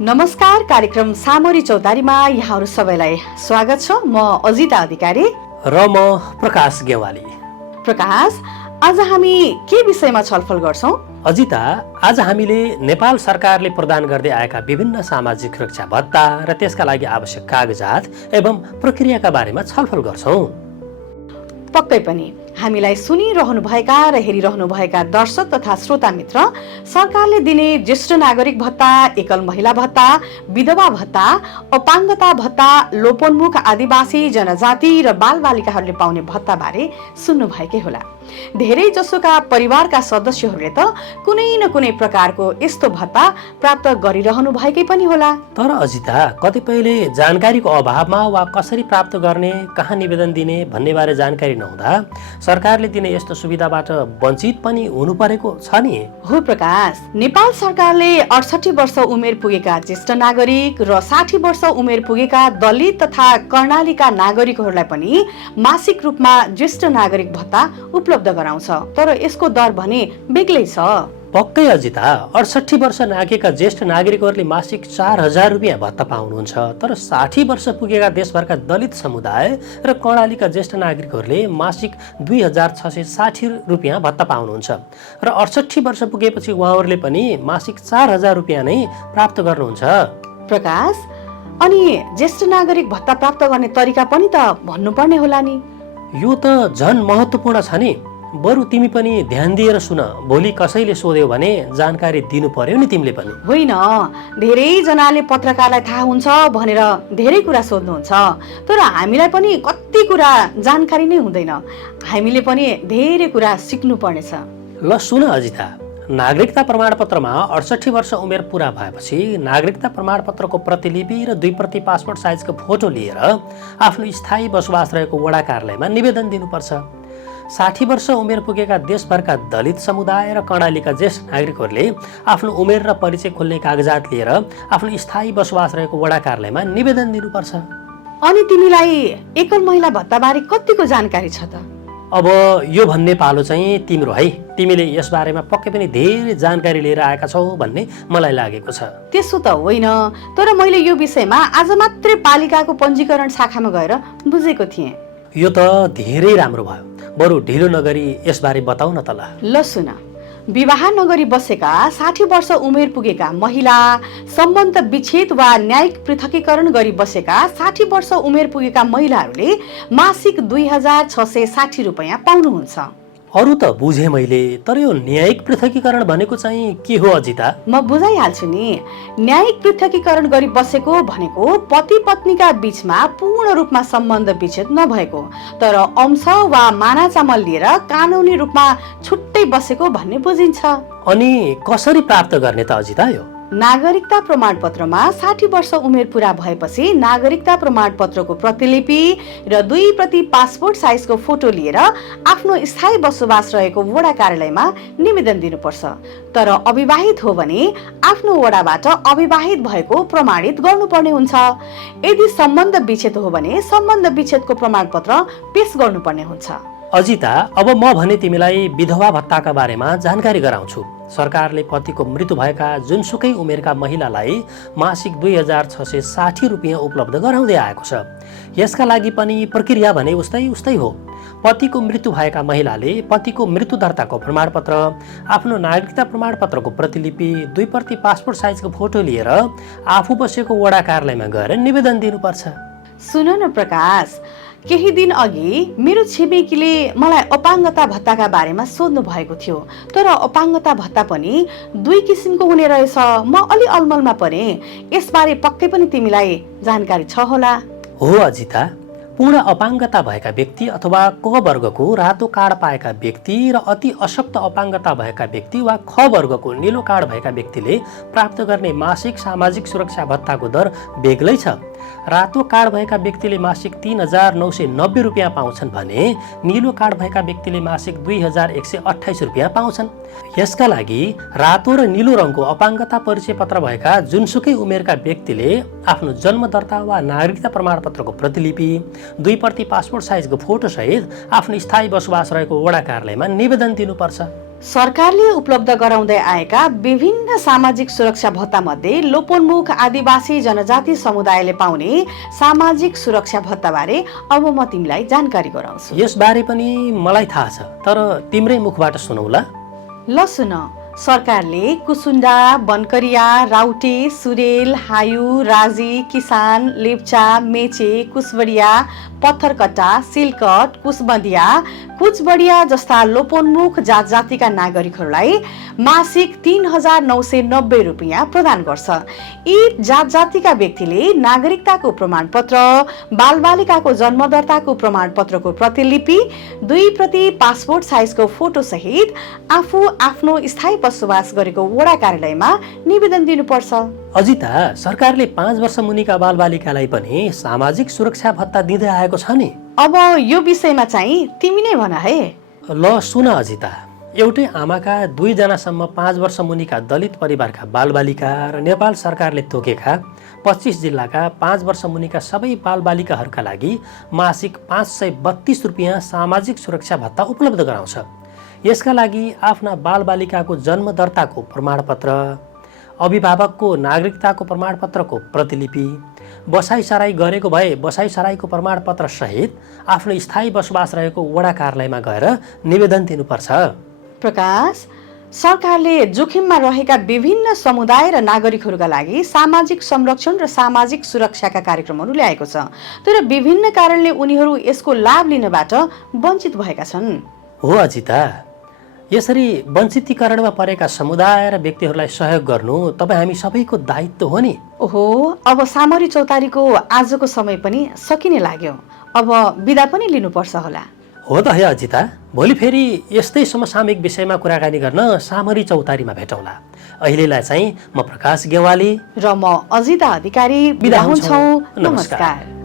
नमस्कार, कार्यक्रम सामरी चौतारीमा यहाँहरू सबैलाई स्वागत छ। म अजिता अधिकारी र म प्रकाश गेवाली। प्रकाश, आज हामी के विषयमा छलफल गर्छौं? अजिता, आज हामीले नेपाल सरकारले प्रदान गर्दै आएका विभिन्न सामाजिक सुरक्षा भत्ता र त्यसका लागि आवश्यक कागजात एवं प्रक्रियाका बारेमा छलफल गर्छौं। पक्कै पनि हामीलाई सुनिरहनुभएका र हेरिरहनुभएका दर्शक तथा श्रोता मित्र, सरकारले दिने ज्येष्ठ नागरिक भत्ता, एकल महिला भत्ता, विधवा भत्ता, अपाङ्गता भत्ता, लोपोन्मुख आदिवासी जनजाति र बालबालिकाहरूले पाउने भत्ता बारे सुन्नुभएकै होला। धेरै जसोका परिवारका सदस्यहरूले त कुनै न कुनै प्रकारको यस्तो भत्ता प्राप्त गरिरहनु भएकै पनि होला। तर अजिता, कतिपयले जानकारीको अभावमा वा कसरी प्राप्त गर्ने, कहाँ निवेदन दिने भन्ने बारे जानकारी नहुँदा सरकारले दिने यस्तो सुविधाबाट वञ्चित पनि हुनु परेको छ नि। हो प्रकाश, नेपाल सरकारले 68 वर्ष उमेर पुगेका ज्येष्ठ नागरिक र 60 वर्ष उमेर पुगेका दलित तथा कर्णालीका नागरिकहरूलाई पनि मासिक रूपमा ज्येष्ठ नागरिक भत्ता उपलब्ध गराउँछ। तर यसको दर भने बेग्लै छ। पक्कै अजिता, 68 वर्ष नागेका ज्येष्ठ नागरिकहरूले मासिक 4000 रुपियाँ भत्ता पाउनुहुन्छ। तर 60 वर्ष पुगेका देशभरका दलित समुदाय र कर्णालीका ज्येष्ठ नागरिकहरूले मासिक 2660 रुपियाँ भत्ता पाउनुहुन्छ र 68 वर्ष पुगेपछि उहाँहरूले पनि मासिक 4000 रुपियाँ नै प्राप्त गर्नुहुन्छ। प्रकाश, अनि ज्येष्ठ नागरिक भत्ता प्राप्त गर्ने तरिका पनि त भन्नुपर्ने होला नि। यो त झन् महत्त्वपूर्ण छ नि। बरु तिमी पनि ध्यान दिएर सुन। भोलि कसैले सोध्यो भने जानकारी दिनु पर्यो नि तिमीले पनि। होइन, धेरै जनाले पत्रकारलाई थाहा हुन्छ भनेर धेरै कुरा सोध्नुहुन्छ, तर हामीलाई पनि कति कुरा जानकारी नै हुँदैन। हामीले पनि धेरै कुरा सिक्नु पर्नेछ। ल सुन अजिता, नागरिकता प्रमाणपत्रमा 68 वर्ष उमेर पुरा भएपछि नागरिकता प्रमाणपत्रको प्रतिलिपि र 2 प्रति पासपोर्ट साइजको फोटो लिएर आफ्नो स्थायी बसोबास रहेको वडा कार्यालयमा निवेदन दिनुपर्छ। 60 वर्ष उमेर पुगेका देशभरका दलित समुदाय र कर्णालीका ज्येष्ठ नागरिकहरूले आफ्नो उमेर र परिचय खोल्ने कागजात लिएर आफ्नो स्थायी बसोबास रहेको वडा कार्यालयमा निवेदन दिनुपर्छ। अनि तिमीलाई एकल महिला भत्ताबारे कतिको जानकारी छ त? अब यो भन्ने पालो चाहिँ तिम्रो है। तिमीले यस बारेमा पक्कै पनि धेरै जानकारी लिएर आएका छौ भन्ने मलाई लागेको छ। त्यसो त होइन, तर मैले यो विषयमा आज मात्रै पालिकाको पञ्जीकरण शाखामा गएर बुझेको थिएँ। यो त धेरै राम्रो भयो। बरु ढिलो नगरी यसबारे बताउ न त ल। ल सुन, विवाह नगरी बसेका 60 वर्ष उमेर पुगेका महिला, सम्बन्ध विच्छेद वा न्यायिक पृथकीकरण गरी बसेका 60 वर्ष उमेर पुगेका महिलाहरूले मासिक 2660 रुपियाँ पाउनुहुन्छ। अरू त बुझेँ मैले, तर यो न्यायिक पृथकीकरण भनेको चाहिँ के हो अजिता? म बुझाइहाल्छु नि। न्यायिक पृथकीकरण गरी बसेको भनेको पति पत्नीका बीचमा पूर्ण रूपमा सम्बन्ध विच्छेद नभएको, तर अंश वा मानाचामल लिएर कानुनी रूपमा छुट्टै बसेको भन्ने बुझिन्छ। अनि कसरी प्राप्त गर्ने त अजिता यो? नागरिकता प्रमाणपत्रमा 60 वर्ष उमेर पुरा भएपछि नागरिकता प्रमाणपत्रको प्रतिलिपि र 2 प्रति पासपोर्ट साइजको फोटो लिएर आफ्नो स्थायी बसोबास रहेको वडा कार्यालयमा निवेदन दिनुपर्छ। तर अविवाहित हो भने आफ्नो वडाबाट अविवाहित भएको प्रमाणित गर्नुपर्ने हुन्छ। यदि सम्बन्ध विच्छेद हो भने सम्बन्ध विच्छेदको प्रमाणपत्र पेश गर्नुपर्ने हुन्छ। अजिता, अब म भने तिमीलाई विधवा भत्ताका बारेमा जानकारी गराउँछु। सरकारले पतिको मृत्यु भएका जुनसुकै उमेरका महिलालाई मासिक 2660 रुपियाँ उपलब्ध गराउँदै आएको छ। यसका लागि पनि प्रक्रिया भने उस्तै हो। पतिको मृत्यु भएका महिलाले पतिको मृत्यु दर्ताको प्रमाणपत्र, आफ्नो नागरिकता प्रमाणपत्रको प्रतिलिपि, 2 प्रति पासपोर्ट साइजको फोटो लिएर आफू बसेको वडा कार्यालयमा गएर निवेदन दिनुपर्छ। सुन न प्रकाश, केही दिन अघि मेरो छिमेकीले मलाई अपाङ्गता भत्ताका बारेमा सोध्नु भएको थियो। तर अपाङ्गता भत्ता पनि 2 किसिमको हुने रहेछ। म अलि अलमलमा परेँ। यसबारे पक्कै पनि तिमीलाई जानकारी छ होला। हो अजिता, पूर्ण अपाङ्गता भएका व्यक्ति अथवा क वर्गको रातो कार्ड पाएका व्यक्ति र अति अशक्त अपाङ्गता भएका व्यक्ति वा ख वर्गको नीलो कार्ड भएका व्यक्तिले प्राप्त गर्ने मासिक सामाजिक सुरक्षा भत्ताको दर बेग्लै छ। रातो कार्ड भएका व्यक्तिले मासिक 3990 रुपियाँ पाउँछन् भने नीलो कार्ड भएका व्यक्तिले मासिक 2128 रुपियाँ पाउँछन्। यसका लागि रातो र नीलो रङको अपाङ्गता परिचय पत्र भएका जुनसुकै उमेरका व्यक्तिले आफ्नो जन्म दर्ता वा नागरिकता प्रमाणपत्रको प्रतिलिपि, 2 प्रति पासपोर्ट साइजको फोटो सहित आफ्नो स्थायी बसोबास रहेको वडा कार्यालयमा निवेदन दिनुपर्छ। सरकारले उपलब्ध गराउँदै आएका विभिन्न सामाजिक सुरक्षा भत्ता मध्ये लोपोन्मुख आदिवासी जनजाति समुदायले पाउने सामाजिक सुरक्षा भत्ता बारे अब म तिमीलाई जानकारी गराउँछु। यसबारे पनि मलाई थाहा छ, तर तिम्रै मुखबाट सुनौला। ल सुन। सरकारले कुसुन्डा, बनकरिया, राउटे, सुरेल, हायु, राजी, किसान, लेप्चा, मेचे, कुसबडिया, पत्थरकट्टा, सिलकट, कुसबदिया, कुचबडिया जस्ता लोपोन्मुख जात जातिका नागरिकहरूलाई मासिक 3,990 रुपियाँ प्रदान गर्छ। यी जात जातिका व्यक्तिले नागरिकताको प्रमाणपत्र, बालबालिकाको जन्मदर्ताको प्रमाणपत्रको प्रतिलिपि, 2 प्रति पासपोर्ट साइजको फोटो सहित आफू आफ्नो स्थायी बसोबास गरेको वडा कार्यालयमा निवेदन दिनुपर्छ। अजिता, सरकारले 5 वर्ष मुनिका बालबालिकालाई पनि सामाजिक सुरक्षा भत्ता दिँदै आएको छ नि। अब यो विषयमा चाहिँ तिमी नै भन है। ल सुन अजिता, एउटै आमाका 2 जनासम्म 5 वर्ष मुनिका दलित परिवारका बालबालिका र नेपाल सरकारले तोकेका 25 जिल्लाका 5 वर्ष मुनिका सबै बालबालिकाहरूका लागि मासिक 532 रुपियाँ सामाजिक सुरक्षा भत्ता उपलब्ध गराउँछ। यसका लागि आफ्ना बालबालिकाको जन्म दर्ताको प्रमाणपत्र, अभिभावकको नागरिकताको प्रमाणपत्रको प्रतिलिपि, बसाइसराई गरेको भए बसाइसराईको प्रमाणपत्र सहित आफ्नो स्थायी बसोबास रहेको वडा कार्यालयमा गएर निवेदन दिनुपर्छ। प्रकाश, सरकारले जोखिममा रहेका विभिन्न समुदाय र नागरिकहरूका लागि सामाजिक संरक्षण र सामाजिक सुरक्षाका कार्यक्रमहरू ल्याएको छ, तर विभिन्न कारणले उनीहरू यसको लाभ लिनबाट वञ्चित भएका छन्। हो अजिता, यसरी वञ्चितीकरणमा परेका समुदाय र व्यक्तिहरूलाई सहयोग गर्नु तपाईँ हामी सबैको दायित्व हो नि। ओहो, अब सामरी चौतारीको आजको समय पनि सकिने लाग्यो। अब बिदा पनि लिनुपर्छ होला। हो त है अजिता, भोलि फेरि यस्तै समसामयिक विषयमा कुराकानी गर्न सामरी चौतारीमा भेटौँला। अहिलेलाई चाहिँ म प्रकाश गेवाली र म अजिता अधिकारी बिदा हुन्छौँ। नमस्कार।